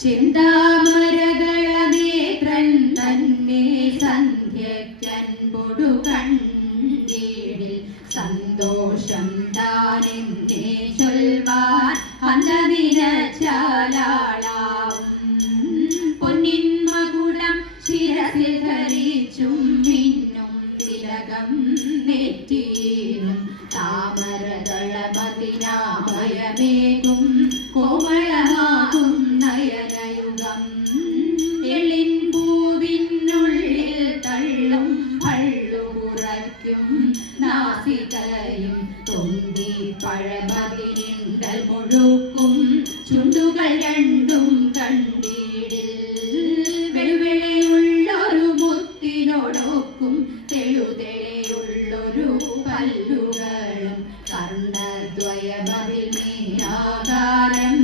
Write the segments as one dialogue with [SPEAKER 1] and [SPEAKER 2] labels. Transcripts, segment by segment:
[SPEAKER 1] ചിന്താമരകളനേത്രൻ തന്നെ സന്ധ്യക്കൻപൊടു കണ്ണീടിൽ സന്തോഷം താനെന്നെ ചൊൽവാൻ അന്നദിനച്ചാലാളാവും മുഴുക്കും ചുണ്ടുകൾ രണ്ടും കണ്ടീടിൽ. വെളുവെളയുള്ളൊരു മുത്തിനോടൊക്കും തെളുതെളയുള്ളൊരു പല്ലുകളും കർണദ്വയമതിൽ നീരാകാരം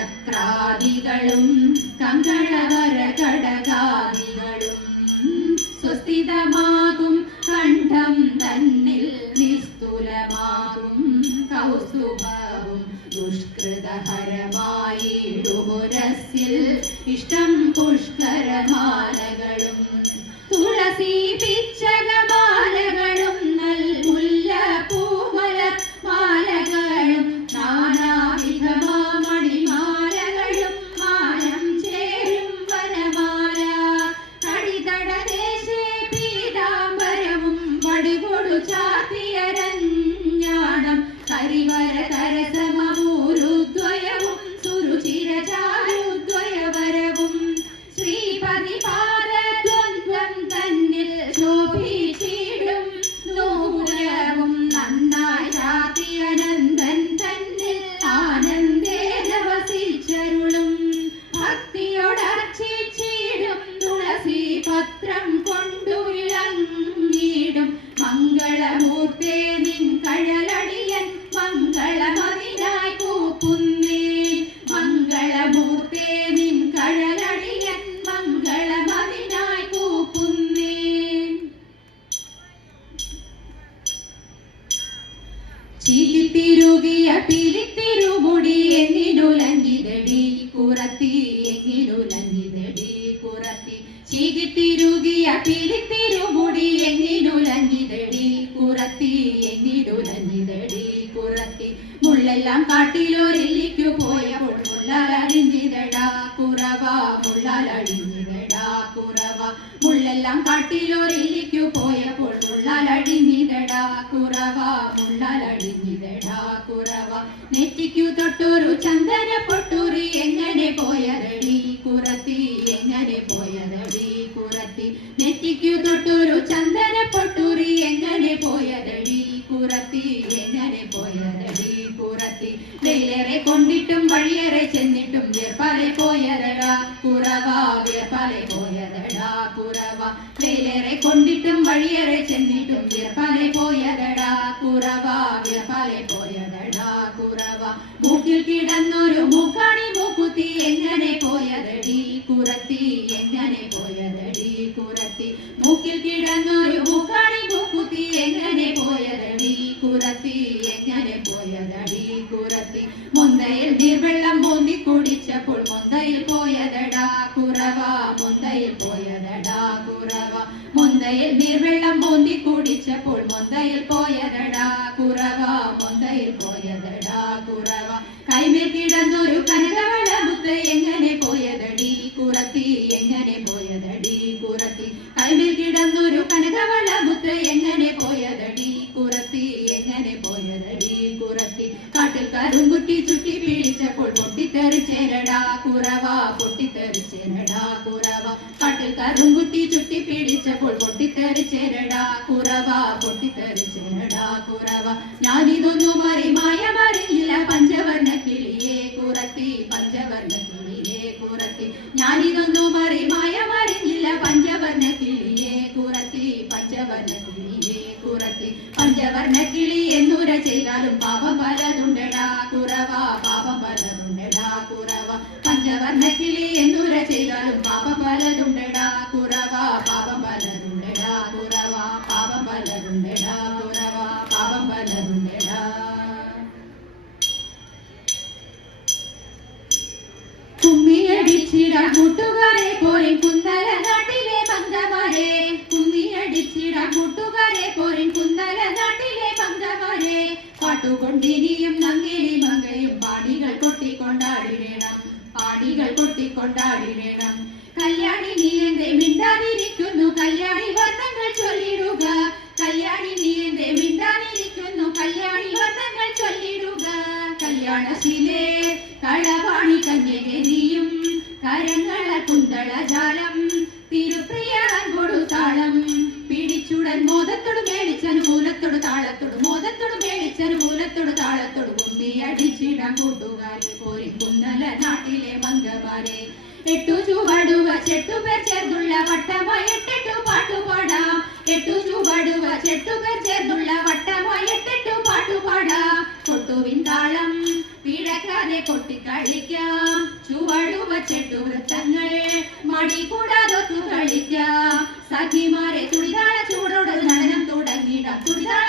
[SPEAKER 1] ചക്രാദികളും കങ്കളവര കടകാദികളും സ്വസ്ഥിതമാകും കണ്ഠം തന്നിൽ നിസ്തുലമാകും കൗസുഭവും ദുഷ്കൃതഹരമായിടുമുരസിൽ ഇഷ്ടം പുഷ്കരമാലകളും തുളസി പിച്ചകമാലകളും മുള്ളെല്ലാം കാട്ടിലൊരില്ലിക്കു പോയപ്പോൾ മുള്ളലടിഞ്ഞിതടാ കുറവ മുള്ളലടിഞ്ഞിതടാ കുറവ. മുള്ളെല്ലാം കാട്ടിലൊരില്ലിക്കു പോയപ്പോൾ മുള്ളലടിഞ്ഞിതടാ കുറവ മുള്ളലടിഞ്ഞിതടാ കുറവ. നെറ്റിക്കു തൊട്ടൊരു ചന്ദന വഴിയേറെ ചെന്നിട്ടും വേർപ്പാലെ പോയതടാ കുറവ വേർപ്പാലെ പോയതടാ കുറവ വെയിലേറെ കൊണ്ടിട്ടും വഴിയേറെ ചെന്നിട്ടും വേർപ്പാലെ പോയതടാ കുറവ വേർപ്പാലെ പോയതടാ കുറവ മൂക്കിൽ കിടന്നൊരു മൂക്കാണി മൂക്കുത്തി എങ്ങനെ പോയതടി കുറത്തി എങ്ങനെ പോയതടി കുറത്തി മൂക്കിൽ കിടന്നൊരു മൂക്കാണി മൂക്കുത്തി എങ്ങനെ പോയതടി കുറത്തി കരുങ്കുറ്റി ചുറ്റി പിടിച്ചപ്പോൾ പൊട്ടിത്തെറിച്ചേരടാ കുറവ പൊട്ടിത്തെറിച്ചേരടാ കുറവ. കാട്ടിൽ കരുങ്കുറ്റി ചുറ്റി പിടിച്ചപ്പോൾ പൊട്ടിത്തെറിച്ചേരടാ കുറവ പൊട്ടിത്തെറിച്ചേരടാ കുറവ. ഞാനിതൊന്നും അറിമായ മറിഞ്ഞില്ല പഞ്ചവർണ കിളിയെ കുറത്തി പഞ്ചവർണ കിളിയെ കുറത്തി. ഞാനിതൊന്നും വർണ്ണക്കിളി എന്നുര ചെയ്താലും പാപം പലതുണ്ടടാ കുറവ പാപം പലതുണ്ടടാ കുറവ പഞ്ചവർണ്ണക്കിളി എന്നുര ചെയ്താലും പാപം പലതുണ്ടടാ കുറവ പാപം പലതുണ്ടടാ കുറവ പാപം പലതുണ്ടടാ കുറവ പാപം പലതുണ്ടടാ കുമ്മിയടിച്ചിടാ കൂട്ടുകാരെ പോയി കുന്നല നാട്ടിലെ ബന്ധമാരെ കുമ്മിയടിച്ചിടാ കൂട്ടുകാരെ പോരിൻ കുന്നല നാട്ടിലെ മംഗമാരെ പാട്ടുകൊണ്ടിനിയും നങ്ങേലി മങ്ങയും പാടികൾ കൊട്ടിക്കൊണ്ടാടിടേണം. പാടികൾ കൊട്ടിക്കൊണ്ടാടിടേണം. കല്യാണി നീ എന്റെ മിണ്ടാതിരിക്കുന്നു. കല്യാണി വർണങ്ങൾ ചൊല്ലിടുക. കല്യാണി നീ എന്റെ മിണ്ടാതിരിക്കുന്നു. കല്യാണി വർണങ്ങൾ ചൊല്ലിടുക. കല്യാണശീലേ കളവാണി കന്യകരിയും കരങ്ങള കുന്തള ജാലം കുമ്മി അടിച്ചിടാൻ കൂട്ടുകാരെ പോരി കുന്നല നാട്ടിലെ മംഗമാരെ എട്ടു ചുവടുവ ചെട്ടുപേർ ചേർന്നുള്ള വട്ടമായി എട്ടെട്ടു പാട്ടുപാടാം എട്ടു ചുവടുവ ചെട്ടുപേർ ചേർന്നുള്ള വട്ടമായി എട്ടെട്ടു പാട്ടുപാടാം കൊട്ടുവിൻ താളം പിഴക്കാതെ കൊട്ടിക്കളിക്കാം. ചുവടുവ ചെട്ടു വൃത്തങ്ങൾ മടി കൂടാതൊത്തു കളിക്കാം സഖിമാരെ തുടിതാള ചൂടോടെ നടനം തുടങ്ങിയിടാം തുടിതാള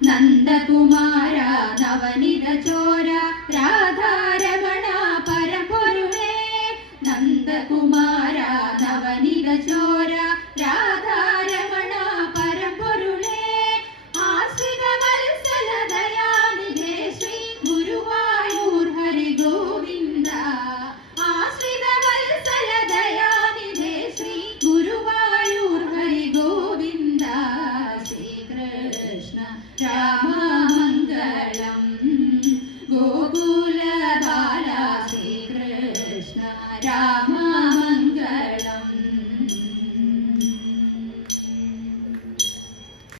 [SPEAKER 1] നന്ദകുമാര നവനിത ചോര രാധാരമണ പരപൊരുവേ നന്ദകുമാര നവനിത ചോര कृष्ण रामामङ्गलं गोकुल